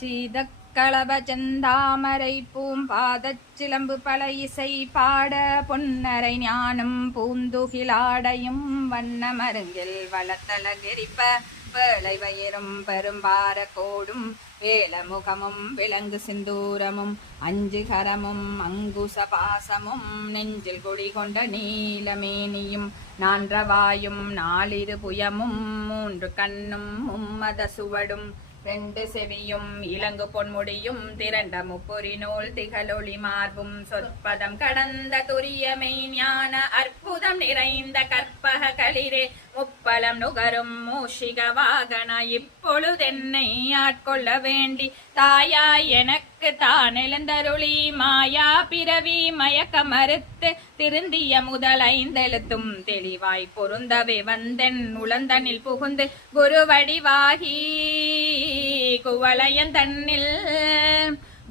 சீதக்களப செந்தாமரை பூம்பாதச் சிலம்பு பல இசை பாட பொன்னரை ஞானம் பூந்துகிலாடையும் வண்ண மருங்கில் வளத்தலகெரிப்ப வேளை வயிறும் பெரும்பார கோடும் வேலமுகமும் விலங்கு சிந்தூரமும் அஞ்சுகரமும் அங்குச பாசமும் நெஞ்சில் குடிகொண்ட நீலமேனியும் நான்றவாயும் நாளிரு புயமும் மூன்று கண்ணும் மும்மத சுவடும் ரெண்டு செவியும் இலங்கு பொன்முடியும் திரண்ட முப்பொறி நூல் திகழொளி மார்பும் சொற்பதம் கடந்த துரியமை ஞான அற்புதம் நிறைந்த கற்பக களிரே முப்பலம் நுகரும் மூஷிக வாகன இப்பொழுதென்னை ஆட்கொள்ள வேண்டி தாயாய் எனக்கு தான் எழுந்தருளி மாயா பிறவி மயக்க மறுத்து திருந்திய முதல் ஐந்தெழுத்தும் தெளிவாய் பொருந்தவே வந்தென் உளந்தனில் புகுந்து குருவடிவாகி குவளையன் தன்னில்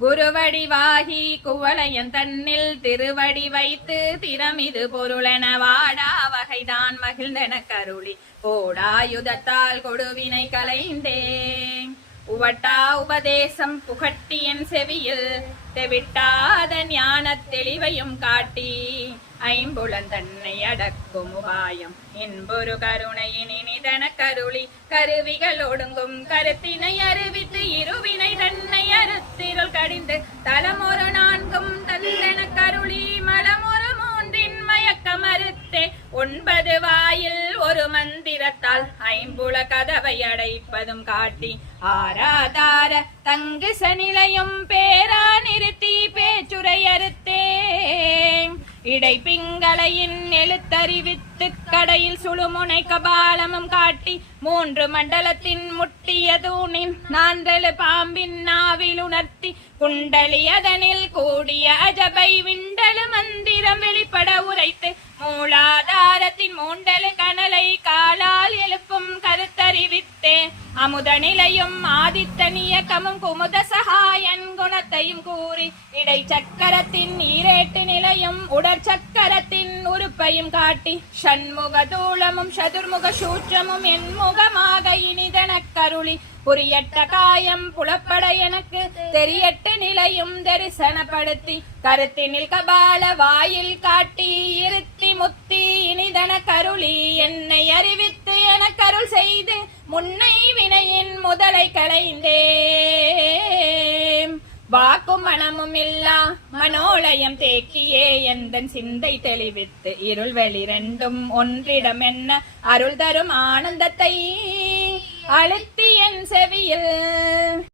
குருவடிவாகி குவளையன் தன்னில் திருவடி வைத்து திறமிது பொருளென வாடா வகைதான் மகிழ்ந்தென கருளி போடாயுதத்தால் கொடுவினை கலைந்தேன் உவட்டா உபதேசம் புகட்டியன் செவியில் தெவிட்டாத ஞான தெளிவையும் காட்டி ஐம்புலன் தன்னை அடக்கும் உபாயம் என்பொரு கருணையின் இனிதன கருளி கருவிகள் ஒடுங்கும் கருத்தினை அறிவித்து இருவினை தன்னை அறுத்திருள் கடிந்து தலமொரு நான்கும் தந்தன கருளி மலமொரு மூன்றின் மயக்க மறுத்தே 9 வாயில் ஒரு மந்திரத்தால் ஐம்புல கதவை அடைப்பதும் காட்டி ஆராதார தங்கு சனிலையும் பேரா நிறுத்தி பேச்சுரை அறுத்தேன் இடை பிங்களையின் எழுத்தறிவித்து கடையில் சுழுமுனை கபாலமும் காட்டி 3 மண்டலத்தின் முட்டிய தூணின் 4 பாம்பின் நாவில் உணர்த்தி குண்டலி அதனில் கூடிய அஜபை விண்டலு மந்திரம் வெளிப்பட உரைத்து மூலாதாரத்தின் மூண்டலு கனலை காலால் எழுப்பும் கருத்தறிவித்தே அமுத நிலையும் ஆதித்தனியக்கமும் குமுத சகாயன் குணத்தையும் கூறி இடை சக்கரத்தின் ஈரேட்டு நிலையும் உடற்சக்கரத்தின் உறுப்பையும் காட்டி ஷண்முக தூளமும் சதுர்முக சூற்றமும் என் முகமாக இனிதன கருளி புரியட்ட காயம் புலப்பட எனக்கு தெரியட்ட நிலையும் தரிசனப்படுத்தி கருத்தினில் கபால வாயில் காட்டி இருத்தி முத்தி இனிதன கருளி என்னை அறிவித்து என கருள் செய்து முன்னை வினையின் முதலை களைந்தே வாக்கும் மனமும் இல்லா மனோலயம் தேக்கியே எந்தன் சிந்தை தெளிவித்து இருள் வெளிரண்டும் ஒன்றிடம் என்ன அருள் தரும் ஆனந்தத்தை அழுத்தி என் செவியில்